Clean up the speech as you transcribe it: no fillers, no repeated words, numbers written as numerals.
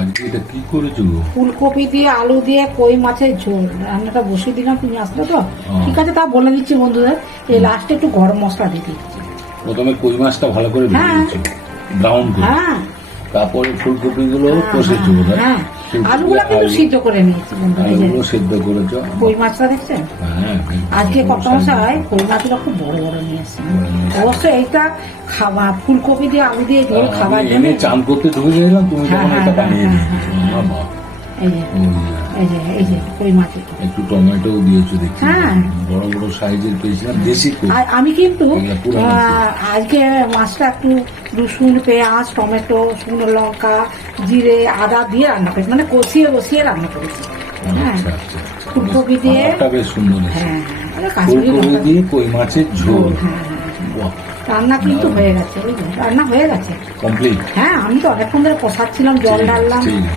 আজকে এটা কি করেছো? ফুলকপি দিয়ে আলু দিয়ে কই মাছের ঝোল রান্নাটা বসিয়ে দিলাম, তুমি আসলে তো ঠিক আছে। তা বলে দিচ্ছি বন্ধুদের, এই লাস্টে একটু গরম মশলা দিয়ে দিচ্ছি। প্রথমে কই মাছটা ভালো করে ভেজে নিয়েছো ব্রাউন করে, হ্যাঁ তারপরে ফুলকপি গুলো কষেছো, হ্যাঁ, আলুগুলো কিন্তু সিদ্ধ করে নিয়েছি বন্ধুরা। আলুগুলো সেদ্ধ করেছো। কই মাছটা দেখছেন? হ্যাঁ, আজকে কর্তামশাই কই মাছগুলো খুব বড় বড় নিয়ে এসেছে। অবশ্য এইটা খাবার ফুলকপি দিয়ে আলু দিয়ে ঝোল খাবার জন্য। এনে চান করতে ঢুকে গেলাম, তুমি তখন এটা বানিয়ে দিয়েছো। এই যে এই যে এই যে কই মাছ, একটু টমেটো দিয়েছো দেখছি, হ্যাঁ বড় বড় সাইজের পেয়েছিলাম দেশি কই। আর আমি কিন্তু পুরানো আজকে মাছটা একটু রসুন পেঁয়াজ টমেটো শুকনো লঙ্কা জিরে আদা দিয়ে রান্না করেছি, মানে কষিয়ে বসিয়ে রান্না করেছি। হ্যাঁ আচ্ছা আচ্ছা আচ্ছা। ফুলকপি দিয়ে খাবারটা বেশ সুন্দর হয়েছে। হ্যাঁ কাশ্মীরি ফুলকপি লঙ্কা দিয়ে কই মাছের ঝোল। হ্যাঁ বাহ, রান্না কিন্তু হয়ে গেছে, বুঝলি রান্না হয়ে গেছে কমপ্লিট। হ্যাঁ আমি তো অনেকক্ষণ ধরে কষাচ্ছিলাম, জল ঢাললাম। ঠিক।